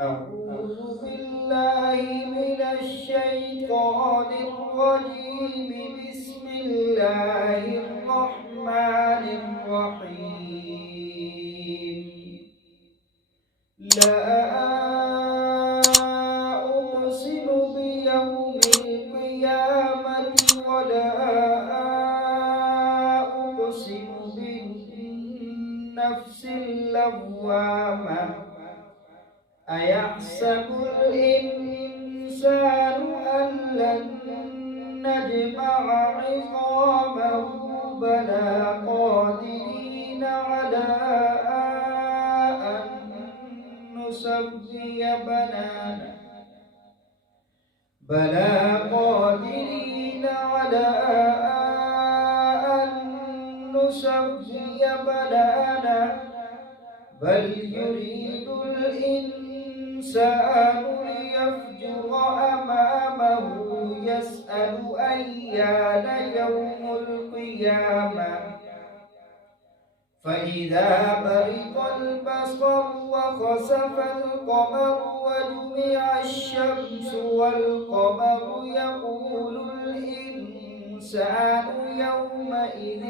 أعوذ بالله من الشيطان الرجيم. بسم الله الرحمن الرحيم. لا أقسم بيوم القيامة ولا أقسم بالنفس اللوامة. أيحسب الإنسان أن لن نجمع عظامه بلى قادرين على أن نسوي بنانه بلى قادرين على أن نسوي بنانه بل يريد الإنسان ليفجر أمامه يسأل أيان يوم القيامة. فإذا برق البصر وخسف القمر وجمع الشمس والقمر يقول الإنسان يومئذ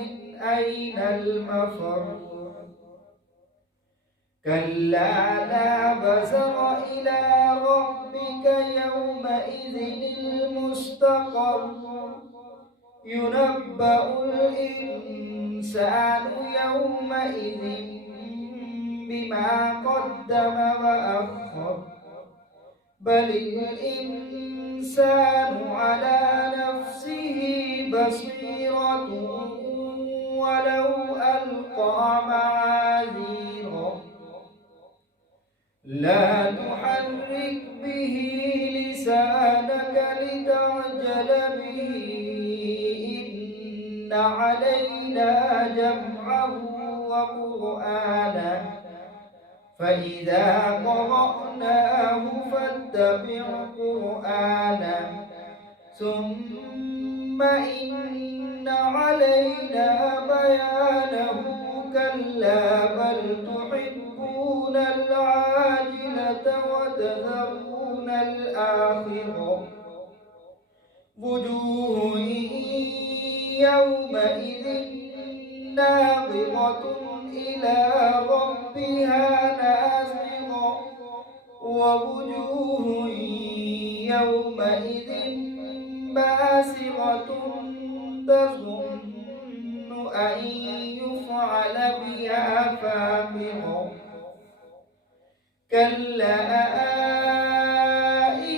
أين المفر. كلا لا وزر إلى ربك يومئذ المستقر. ينبأ الإنسان يومئذ بما قدم وأخر. بل الإنسان على نفسه بصيرة ولو ألقى معاذيره. لا تحرك به لسانك لتعجل به. إن علينا جمعه وقرآنه فإذا قرأناه فاتبع قرآنه ثم إن علينا بيانه. كلا بل تحبون العاجلة وتذرون الآخرة. وجوه يومئذ ناظرة إلى ربها ناظرة. ووجوه يومئذ باسرة تظن أن يفعل بها فاقرة. كلا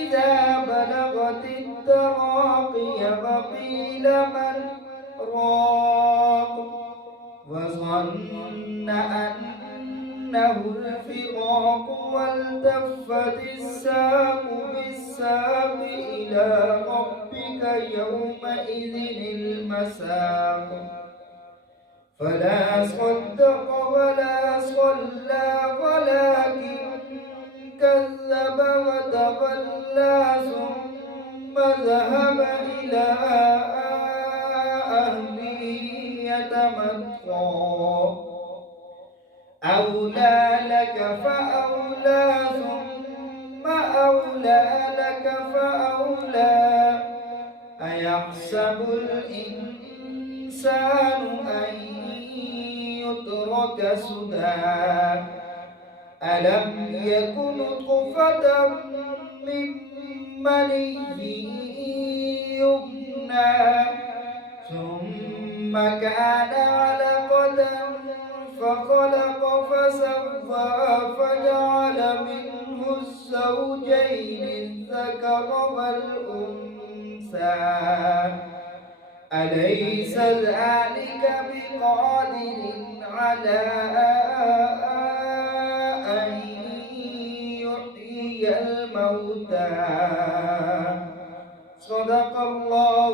إذا بلغت التراقي وقيل من راق وظن أنه الفراق والتفت الساق بالساق إلى ربك يومئذ المساق. فلا صدق ولا صلى ولكن كذب وتولى ثم ذهب إلى أهله يتمطى. أولى لك فأولى ثم أولى لك فأولى. أيحسب الإنسان أن يترك سدى. ألم يكن نطفة من مني يمنى ثم كان علقة فخلق فسوى فجعل منه الزوجين الذكر والأنثى. أليس ذلك بقادر على أن يحيي الموتى. صدق الله